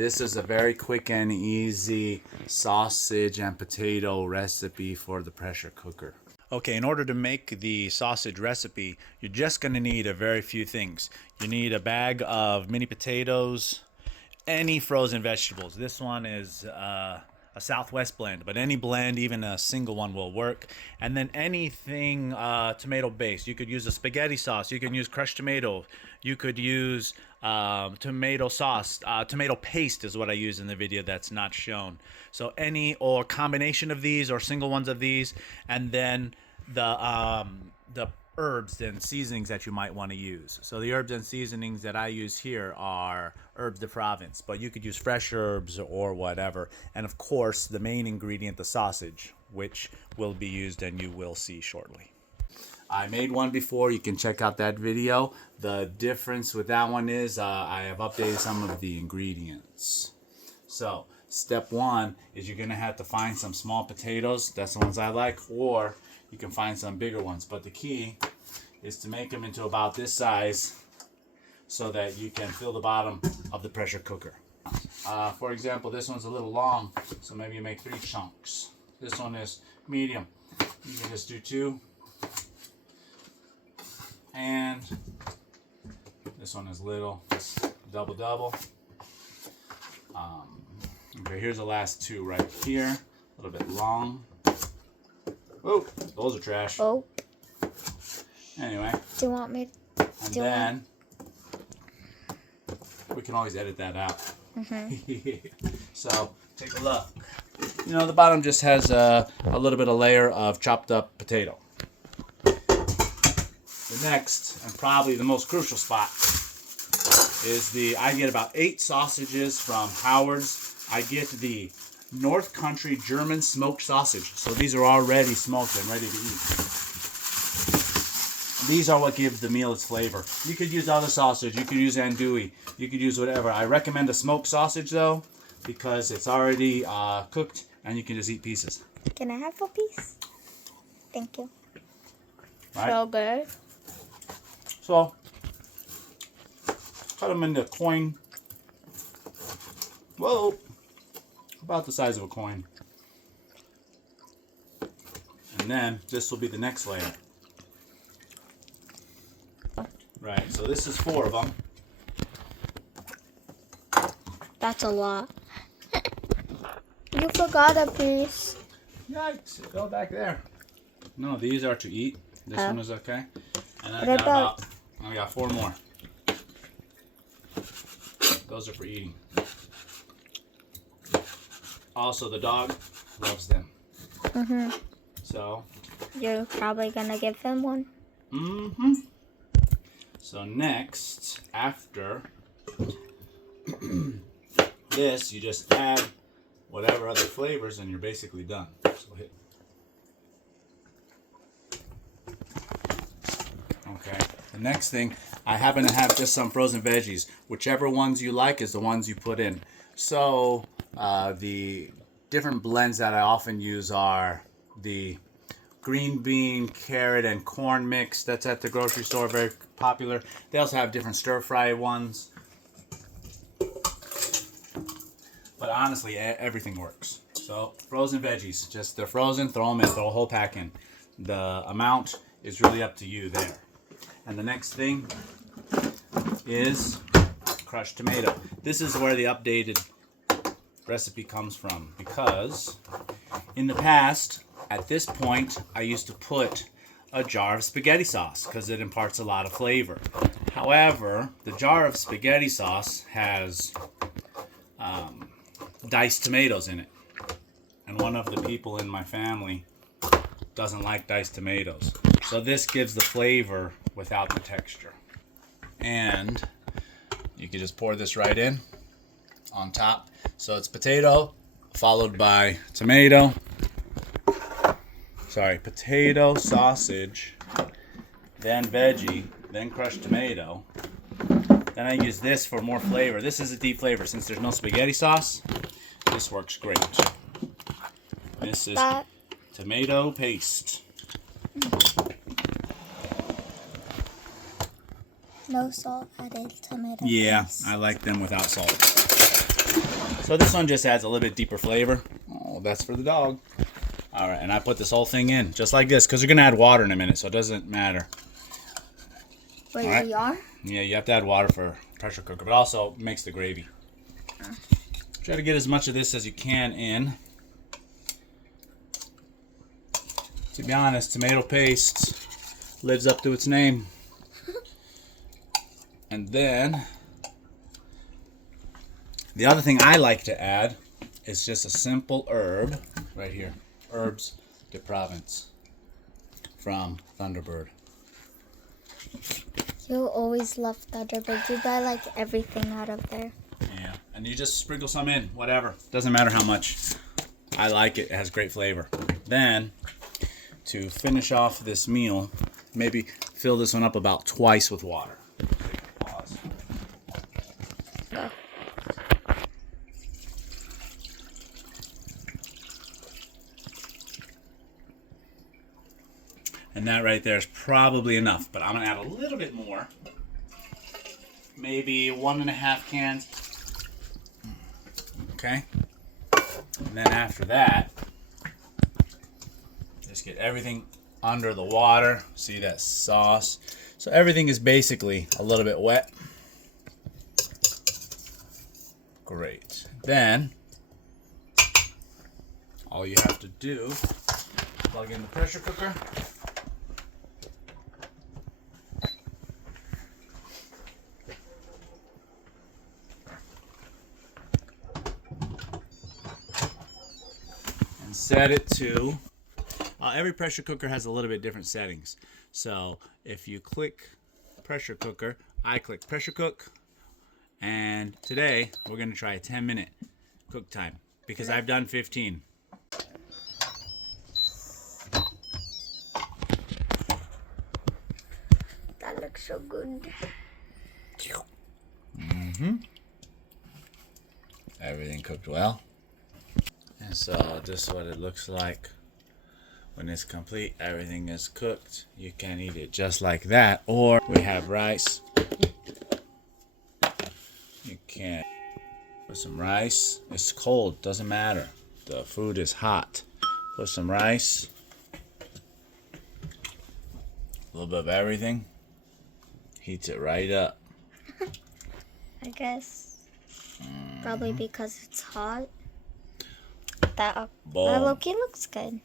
This is a very quick and easy sausage and potato recipe for the pressure cooker. Okay, in order to make the sausage recipe, you're just going to need a very few things. You need a bag of mini potatoes, any frozen vegetables. This one is a Southwest blend, but any blend, even a single one, will work. And then anything tomato based. You could use a spaghetti sauce. You can use crushed tomato. You could use tomato sauce. Tomato paste is what I use in the video that's not shown. So any or combination of these or single ones of these, and then the herbs and seasonings that you might want to use. So the herbs and seasonings that I use here are herbs de Provence, but you could use fresh herbs or whatever. And of course, the main ingredient, the sausage, which will be used and you will see shortly. I made one before. You can check out that video. The difference with that one is I have updated some of the ingredients. So step one is you're going to have to find some small potatoes. That's the ones I like, or you can find some bigger ones. But the key is to make them into about this size so that you can fill the bottom of the pressure cooker. For example, this one's a little long, so maybe you make 3 chunks. This one is medium. You can just do 2. And this one is little, just double. Okay, here's the last 2 right here. A little bit long. Oh, those are trash. Oh. Anyway. Do you want me to? And then we can always edit that out. So take a look. You know, the bottom just has a little bit of layer of chopped up potato. The next, and probably the most crucial spot, is I get about 8 sausages from Howard's. I get the North Country German smoked sausage. So these are already smoked and ready to eat. These are what gives the meal its flavor. You could use other sausage. You could use andouille. You could use whatever. I recommend a smoked sausage though, because it's already cooked and you can just eat pieces. Can I have a piece? Thank you. Right? So good. So cut them into coin. Whoa. About the size of a coin. And then this will be the next layer. Right, so this is 4 of them. That's a lot. You forgot a piece. Yikes, go back there. No, these are to eat. This one is okay. And I got 4 more. Those are for eating. Also, the dog loves them. So. You're probably gonna give him one. So next, after this, you just add whatever other flavors and you're basically done. So hit. Okay. The next thing, I happen to have just some frozen veggies. Whichever ones you like is the ones you put in. So the different blends that I often use are the green bean, carrot, and corn mix. That's at the grocery store, very popular. They also have different stir-fry ones. But honestly, everything works. So frozen veggies, just they're frozen, throw them in, throw a whole pack in. The amount is really up to you there. And the next thing is crushed tomato. This is where the updated recipe comes from, because in the past, at this point, I used to put a jar of spaghetti sauce because it imparts a lot of flavor. However, the jar of spaghetti sauce has diced tomatoes in it. And one of the people in my family doesn't like diced tomatoes. So this gives the flavor without the texture. And you can just pour this right in on top. So it's potato followed by tomato. Potato, sausage, then veggie, then crushed tomato. Then I use this for more flavor. This is a deep flavor. Since there's no spaghetti sauce, this works great. This is tomato paste. No salt added tomato. Yeah, paste. I like them without salt. So this one just adds a little bit deeper flavor. Oh, that's for the dog. All right, and I put this whole thing in just like this because you're gonna add water in a minute, so it doesn't matter. Wait, All right. we are? Yeah, you have to add water for pressure cooker, but also makes the gravy. Try to get as much of this as you can in. To be honest, tomato paste lives up to its name. And then the other thing I like to add is just a simple herb right here. Herbs de Provence from Thunderbird. You always love Thunderbird. You buy like everything out of there. Yeah, and you just sprinkle some in, whatever. Doesn't matter how much. I like it. It has great flavor. Then, to finish off this meal, maybe fill this one up about twice with water. Pause. Go. And that right there is probably enough, but I'm gonna add a little bit more. Maybe 1.5 cans. Okay. And then after that, just get everything under the water. See that sauce? So everything is basically a little bit wet. Great. Then, all you have to do, plug in the pressure cooker. And set it to, every pressure cooker has a little bit different settings. So if you click pressure cooker, I click pressure cook, and today we're going to try a 10-minute cook time because I've done 15. That looks so good. Everything cooked well. And so this is what it looks like when it's complete. Everything is cooked. You can eat it just like that, or we have rice. You can put some rice. It's cold, doesn't matter. The food is hot. Put some rice. A little bit of everything. Heats it right up. I guess. Probably because it's hot. That Boom. low-key looks good.